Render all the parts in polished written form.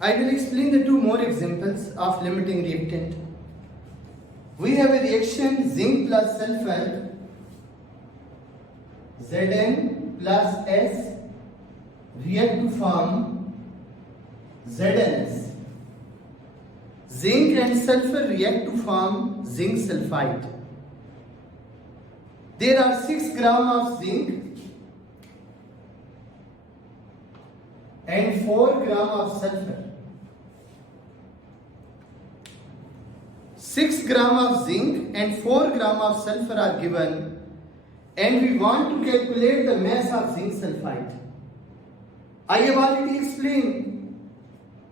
I will explain the two more examples of limiting reactant. We have a reaction zinc plus sulfur, Zn plus S react to form ZnS. Zinc and sulfur react to form zinc sulfide. There are 6 grams of zinc and 4 grams of sulfur. 6 grams of zinc and 4 grams of sulfur are given, and we want to calculate the mass of zinc sulfide. I have already explained,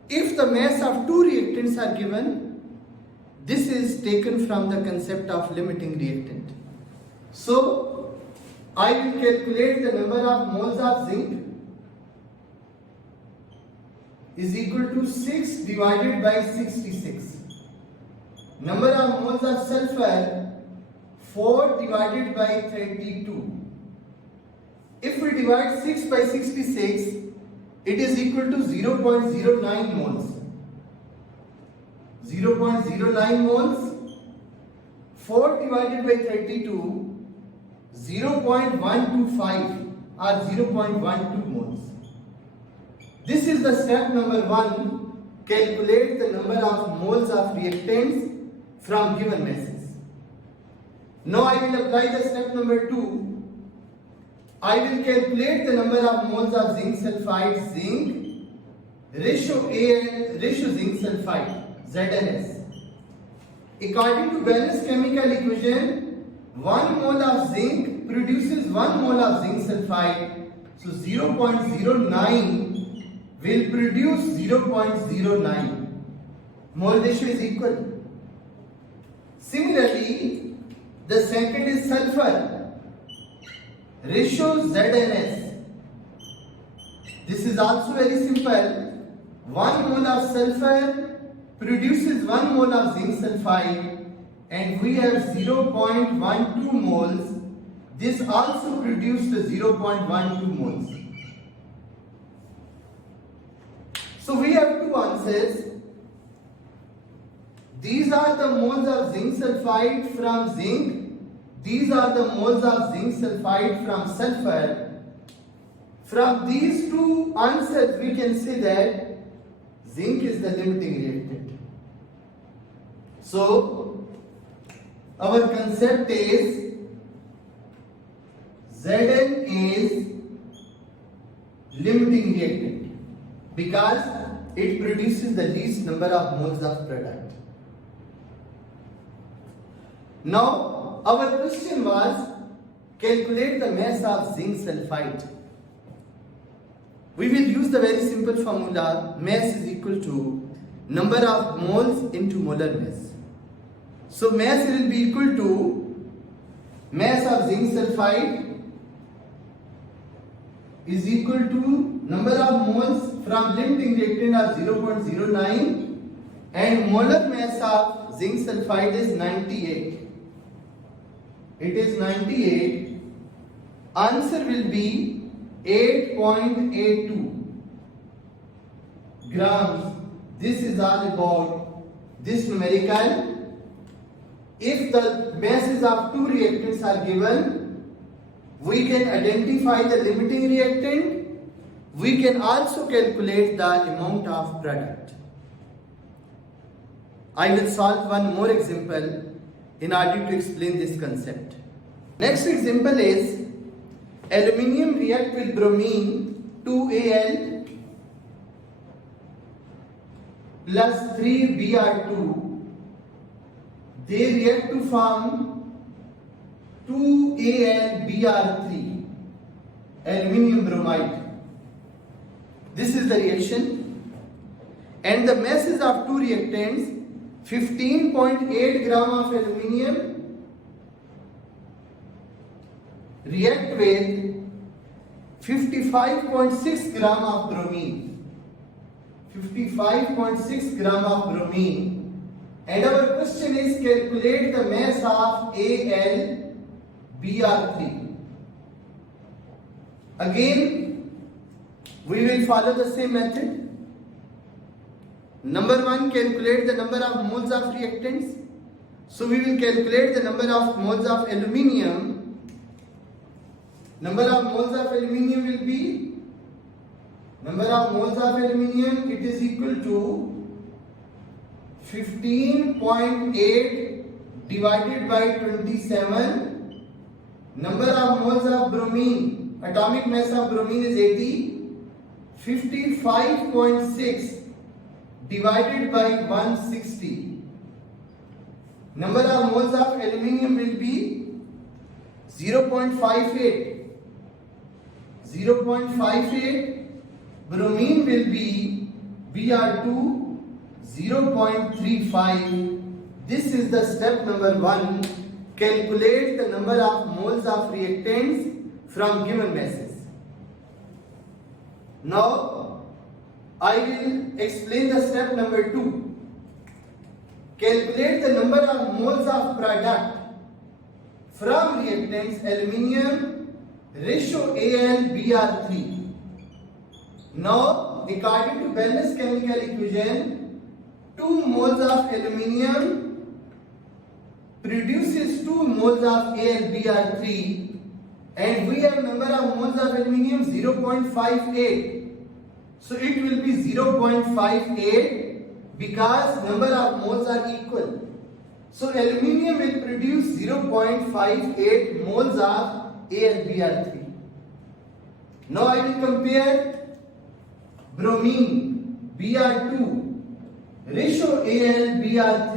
if the mass of two reactants are given, this is taken from the concept of limiting reactant. So, I will calculate the number of moles of zinc is equal to 6 divided by 66. Number of moles of sulfur, 4 divided by 32. If we divide 6 by 66, it is equal to 0.09 moles. 0.09 moles, 4 divided by 32, 0.125 or 0.12 moles. This is the step number 1. Calculate the number of moles of reactants from given masses. Now I will apply the step number 2. I will calculate the number of moles of zinc sulfide, zinc ratio A and ratio zinc sulfide, ZnS. According to Balanced chemical equation, 1 mole of zinc produces 1 mole of zinc sulfide. So 0.09 will produce 0.09. Mole ratio is equal. Similarly, the second is sulfur. Ratio ZnS. This is also very simple. 1 mole of sulfur produces 1 mole of zinc sulfide, and we have 0.12 moles. This also produced 0.12 moles. So we have two answers. These are the moles of zinc sulfide from zinc. These are the moles of zinc sulfide from sulfur. From these two answers, we can say that zinc is the limiting reactant. So, our concept is Zn is limiting reactant because it produces the least number of moles of product. Now, our question was, calculate the mass of zinc sulfide. We will use the very simple formula, mass is equal to number of moles into molar mass. So, mass will be equal to mass of zinc sulfide is equal to number of moles from limiting reactant are 0.09 and molar mass of zinc sulfide is 98. It is 98. Answer will be 8.82 grams. This is all about this numerical. If the masses of two reactants are given, we can identify the limiting reactant. We can also calculate the amount of product. I will solve one more example in order to explain this concept. Next example is aluminium react with bromine 2Al plus 3Br2. They react to form 2AlBr3, aluminium bromide. This is the reaction, and the masses of two reactants 15.8 gram of aluminium react with 55.6 gram of bromine. 55.6 gram of bromine. And our question is, calculate the mass of AlBr3. Again, we will follow the same method. Number 1, calculate the number of moles of reactants. So we will calculate the number of moles of aluminium. Number of moles of aluminium will be, it is equal to 15.8 divided by 27. Number of moles of bromine, atomic mass of bromine is 80. 55.6 divided by 160. Number of moles of aluminium will be 0.58. 0.58. Bromine will be Br2 0.35. This is the step number 1. Calculate the number of moles of reactants from given masses. Now I will explain the step number 2. Calculate the number of moles of product from reactants aluminium ratio AlBr3. Now, according to Bell's chemical equation, 2 moles of aluminium produces 2 moles of AlBr3, and we have number of moles of aluminium 0.58. So it will be 0.58 because number of moles are equal. So aluminium will produce 0.58 moles of AlBr3. Now I will compare bromine Br2 ratio AlBr3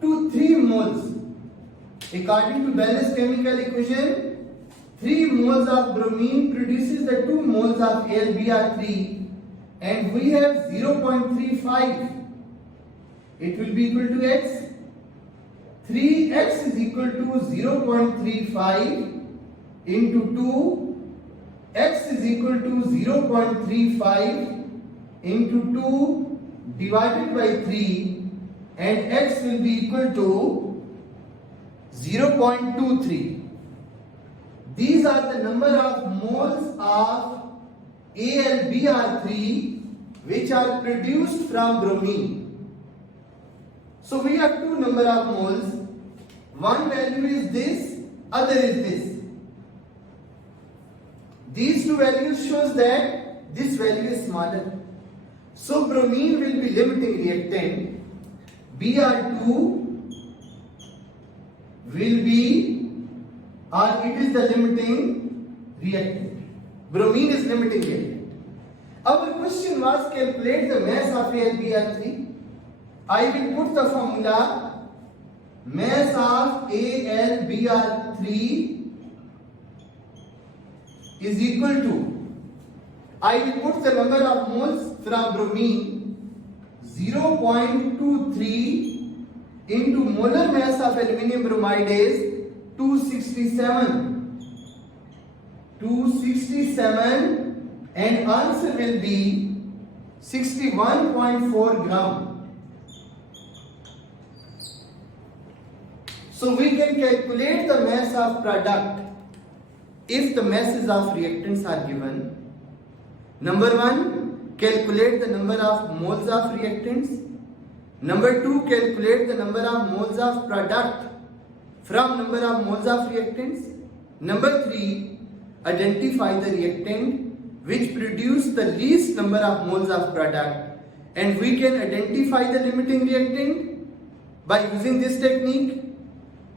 to 3 moles. According to Bell's chemical equation, 3 moles of bromine produces the 2 moles of AlBr3, and we have 0.35. It will be equal to x. 3x is equal to 0.35 into 2. X is equal to 0.35 into 2 divided by 3, and x will be equal to 0.23. These are the number of moles of AlBr3 which are produced from bromine. So we have 2 number of moles. One value is this, other is this. These 2 values shows that this value is smaller. So bromine will be limiting reactant. Br2 will be, or it is the limiting reactant. Bromine is limiting reactant. Our question was calculate the mass of AlBr3. I will put the formula. Mass of AlBr3 is equal to, I will put the number of moles from bromine 0.23 into molar mass of aluminium bromide is 267. 267, and answer will be 61.4 gram. So we can calculate the mass of product if the masses of reactants are given. Number 1, calculate the number of moles of reactants. Number 2, calculate the number of moles of product from number of moles of reactants. Number 3, identify the reactant which produce the least number of moles of product, and we can identify the limiting reactant by using this technique.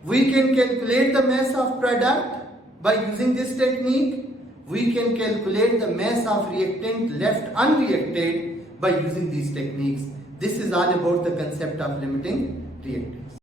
We can calculate the mass of product by using this technique. We can calculate the mass of reactant left unreacted by using these techniques. This is all about the concept of limiting reactants.